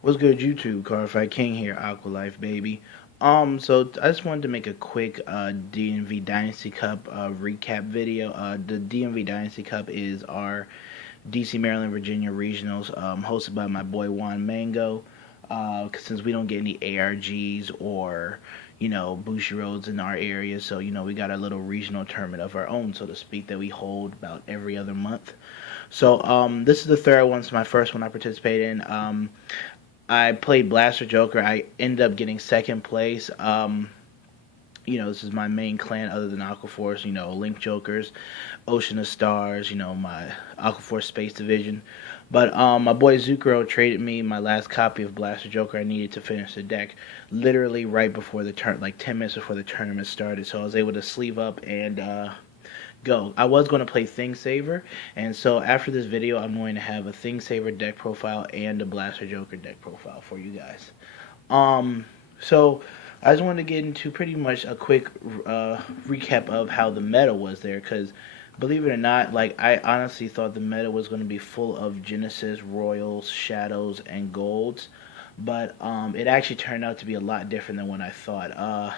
What's good, YouTube? Cardfight King here, Aqualife baby. So I just wanted to make a quick DMV Dynasty Cup recap video. The DMV Dynasty Cup is our DC, Maryland, Virginia regionals, hosted by my boy Juan Mango. Since we don't get any ARGs or Bushiroads in our area, so we got a little regional tournament of our own, so to speak, that we hold about every other month. So this is the third one. It's my first one I participated in. I played Blaster Joker. I ended up getting second place. This is my main clan other than Aquaforce. Link Jokers, Ocean of Stars. My Aquaforce Space Division. But my boy Zucro traded me my last copy of Blaster Joker. I needed to finish the deck literally right before the turn, like 10 minutes before the tournament started. So I was able to sleeve up and go. I was going to play Thing Saver, and so after this video, I'm going to have a Thing Saver deck profile and a Blaster Joker deck profile for you guys. So I just wanted to get into pretty much a quick recap of how the meta was there, because believe it or not, like I honestly thought the meta was going to be full of Genesis, Royals, Shadows, and Golds, but it actually turned out to be a lot different than what I thought.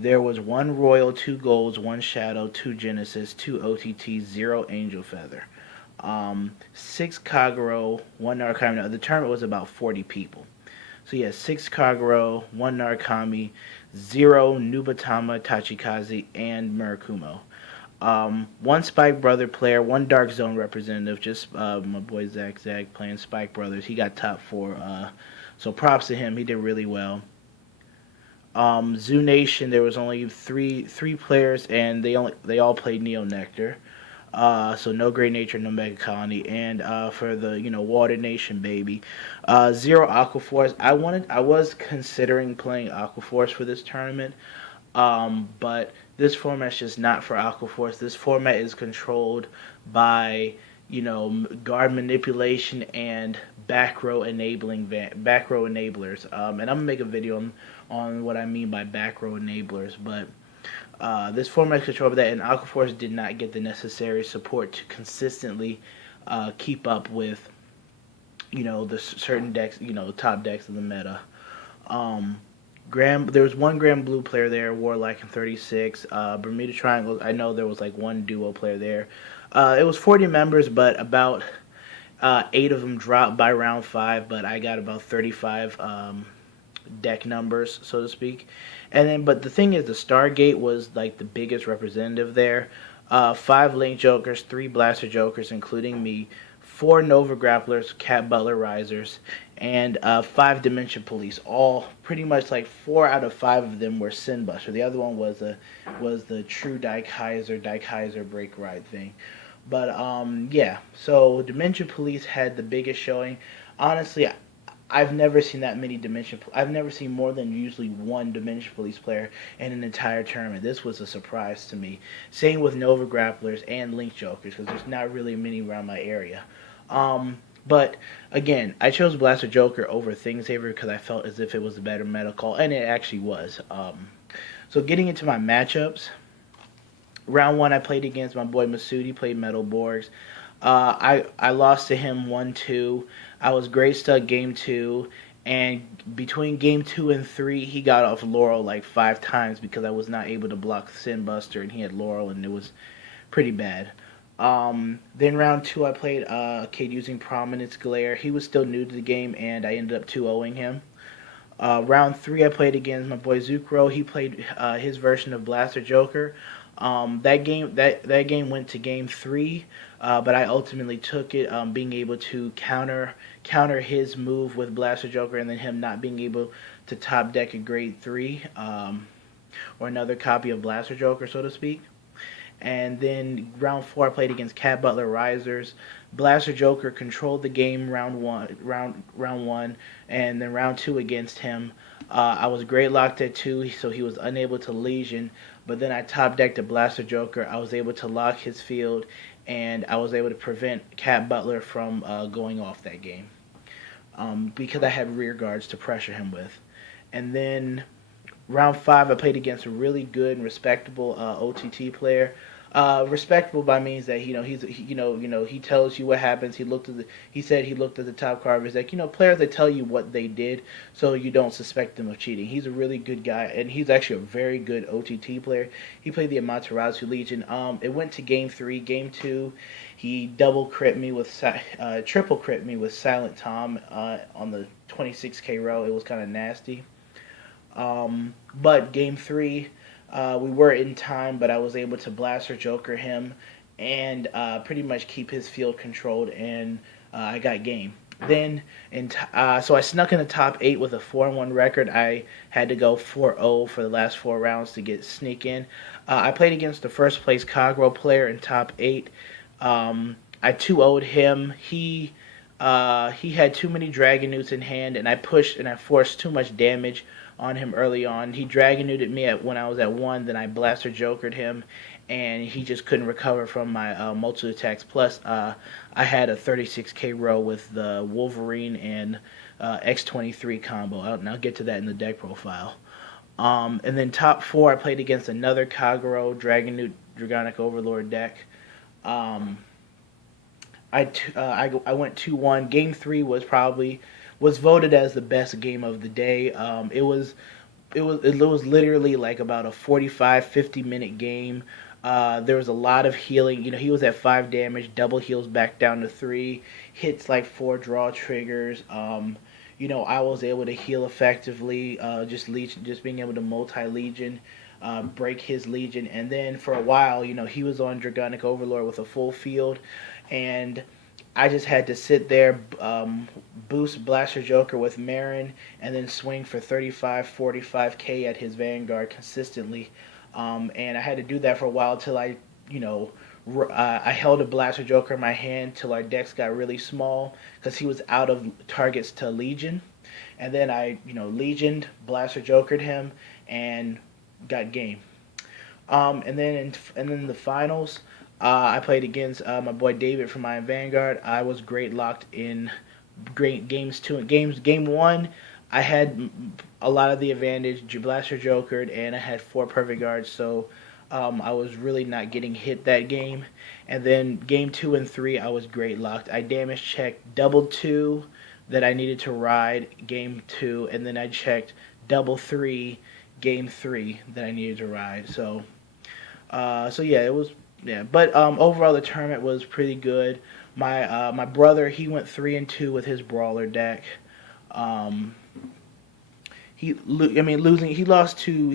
There was one Royal, two Golds, one Shadow, two Genesis, two OTT, zero Angel Feather, six Kagero, one Narukami. The tournament was about 40 people. So yeah, six Kagero, one Narukami, zero Nubatama, Tachikaze, and Murakumo. One Spike Brother player, one Dark Zone representative, just my boy Zach playing Spike Brothers. He got top four, so props to him. He did really well. Zoo Nation, there was only three players, and they all played Neo Nectar. So no Great Nature, no Mega Colony, and for the Water Nation baby, zero Aquaforce. I was considering playing Aquaforce for this tournament, but this format's just not for Aquaforce. This format is controlled by guard manipulation and back row enablers. And I'm gonna make a video on what I mean by back row enablers, but this format is controlled by that, and Aquaforce did not get the necessary support to consistently keep up with the certain decks, top decks of the meta. There was one Grand Blue player there, Warlock in 36. Bermuda Triangle, I know there was like one duo player there. It was 40 members, but about 8 of them dropped by round 5, but I got about 35 deck numbers, so to speak. And then, but the thing is, the Stargate was like the biggest representative there. 5 Link Jokers, 3 Blaster Jokers, including me, 4 Nova Grapplers, Cat Butler Risers, and 5 Dimension Police. All pretty much like 4 out of 5 of them were Sin Buster. The other one was the true Dykaiser Break Ride thing. But yeah, so Dimension Police had the biggest showing. Honestly, I've never seen that many I've never seen more than usually one Dimension Police player in an entire tournament. This was a surprise to me. Same with Nova Grapplers and Link Jokers, because there's not really many around my area. But again, I chose Blaster Joker over Thing Saver because I felt as if it was a better meta call, and it actually was. So getting into my matchups, round 1 I played against my boy Masudi, played Metal Borgs. I lost to him 1-2. I was great stuck game 2, and between game 2 and 3, he got off Laurel like 5 times because I was not able to block Sin Buster, and he had Laurel, and it was pretty bad. Then round 2, I played a kid using Prominence Glare. He was still new to the game, and I ended up 2-0ing him. Round 3, I played against my boy Zucro. He played his version of Blaster Joker. That game went to game 3, but I ultimately took it, being able to counter his move with Blaster Joker, and then him not being able to top deck a grade 3, or another copy of Blaster Joker, so to speak. And then round 4, I played against Cat Butler Risers. Blaster Joker controlled the game round one, and then round 2 against him. I was great locked at 2, so he was unable to lesion. But then I top decked a Blaster Joker. I was able to lock his field, and I was able to prevent Cat Butler from going off that game, because I had rear guards to pressure him with. And then round 5, I played against a really good and respectable OTT player. Respectable by means that he tells you what happens. He said he looked at the top card. He's like, players that tell you what they did, so you don't suspect them of cheating. He's a really good guy, and he's actually a very good OTT player. He played the Amaterasu Legion. It went to game 3. Game 2, he triple crit me with Silent Tom on the 26k row. It was kind of nasty. But game 3, we were in time, but I was able to Blaster Joker him and pretty much keep his field controlled, and I got game. Then, so I snuck in the top 8 with a 4-1 record. I had to go 4-0 for the last 4 rounds to sneak in. I played against the first place Kagro player in top 8. I 2-0'd him. He had too many Dragon Newts in hand, and I pushed and I forced too much damage on him early on. He Dragon Newted me when I was at 1, then I Blaster Jokered him, and he just couldn't recover from my multi attacks. Plus, I had a 36k row with the Wolverine and X23 combo. And I'll get to that in the deck profile. And then top 4, I played against another Kagero Dragon Newt Dragonic Overlord deck. I went 2-1. Game 3 was voted as the best game of the day. It was literally like about a 45-50 minute game. There was a lot of healing. He was at 5 damage, double heals back down to 3, hits like 4 draw triggers. I was able to heal effectively, just being able to multi-legion, break his legion. And then for a while, he was on Dragonic Overlord with a full field, and I just had to sit there, boost Blaster Joker with Marin, and then swing for 35-45k at his Vanguard consistently. And I had to do that for a while till I held a Blaster Joker in my hand till our decks got really small because he was out of targets to Legion. And then I, Legioned, Blaster Jokered him, and got game. And then in the finals, I played against my boy David from my Vanguard. I was great locked in games 2 and game 1. I had a lot of the advantage, Blaster Jokered, and I had 4 perfect guards, so I was really not getting hit that game. And then game 2 and 3, I was great locked. I damage checked double 2 that I needed to ride game 2, and then I checked double 3 game 3 that I needed to ride. So yeah, it was. Yeah, but overall the tournament was pretty good. My brother, he went 3-2 with his brawler deck. He lost to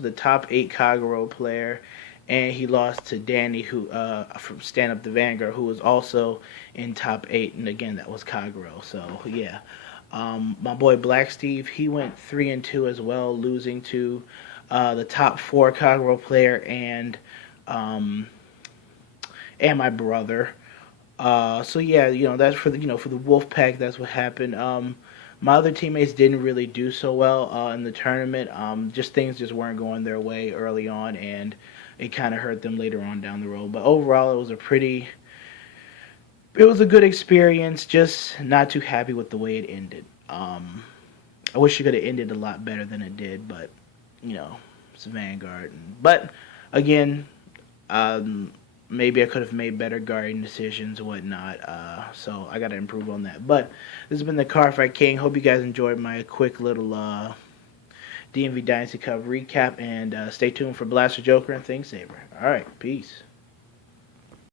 the top 8 Kagero player, and he lost to Danny, who from Stand Up the Vanguard, who was also in top 8, and again that was Kagero. So yeah, my boy Black Steve, he went 3-2 as well, losing to the top 4 Kagero player and my brother. So yeah, that's for the Wolf Pack. That's what happened. My other teammates didn't really do so well in the tournament. Things just weren't going their way early on, and it kind of hurt them later on down the road. But overall, it was a good experience. Just not too happy with the way it ended. I wish it could have ended a lot better than it did, but it's Vanguard. But again, maybe I could have made better guarding decisions and whatnot, so I got to improve on that. But this has been the Cardfight King. Hope you guys enjoyed my quick little DMV Dynasty Cup recap, and stay tuned for Blaster Joker and Thing Saber. Alright, peace.